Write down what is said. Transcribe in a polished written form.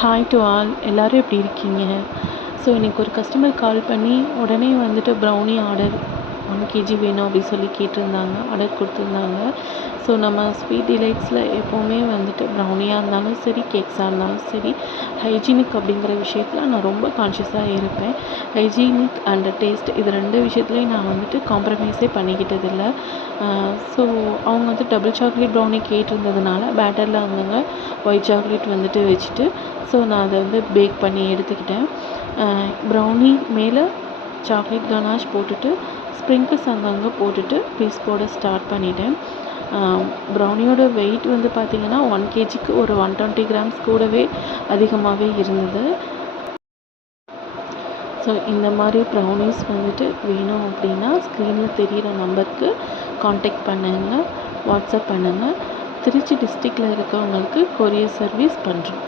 Hi to all எல்லோரும் எப்படி இருக்கீங்க? ஸோ இன்றைக்கி ஒரு கஸ்டமர் கால் பண்ணி உடனே வந்துட்டு ப்ரௌனி ஆர்டர் 1 kg வேணும் அப்படின்னு சொல்லி கேட்டிருந்தாங்க. ஆர்டர் கொடுத்துருந்தாங்க. ஸோ நம்ம ஸ்வீட் டிலைட்ஸில் எப்போவுமே வந்துட்டு ப்ரௌனியாக இருந்தாலும் சரி, கேக்ஸாக இருந்தாலும் சரி, ஹைஜீனிக் அப்படிங்கிற விஷயத்தில் நான் ரொம்ப கான்ஷியஸாக இருப்பேன். ஹைஜீனிக் அண்ட் டேஸ்ட் இது 2 விஷயத்துலையும் நான் வந்துட்டு காம்ப்ரமைஸே பண்ணிக்கிட்டதில்ல. ஸோ அவங்க வந்து டபுள் சாக்லேட் ப்ரௌனி கேட்டிருந்ததுனால பேட்டரில் வந்துங்க ஒயிட் சாக்லேட் வந்துட்டு வச்சுட்டு ஸோ நான் அதை வந்து பேக் பண்ணி எடுத்துக்கிட்டேன். ப்ரௌனி மேலே சாக்லேட் கனாஷ் போட்டுட்டு ஸ்ப்ரிங்கிள்ஸ் அங்கங்கே போட்டுட்டு பீஸ் போட ஸ்டார்ட் பண்ணிட்டேன். ப்ரௌனியோட வெயிட் வந்து பார்த்திங்கன்னா 1 kgக்கு ஒரு 120 கிராம்ஸ் கூடவே அதிகமாகவே இருந்தது. ஸோ இந்த மாதிரி ப்ரௌனிஸ் வந்துட்டு வேணும் அப்படின்னா ஸ்க்ரீனில் தெரிகிற நம்பருக்கு காண்டாக்ட் பண்ணுங்கள், வாட்ஸ்அப் பண்ணுங்கள். திருச்சி டிஸ்ட்ரிக்டில் இருக்கவங்களுக்கு கொரியர் சர்வீஸ் பண்ணுறோம்.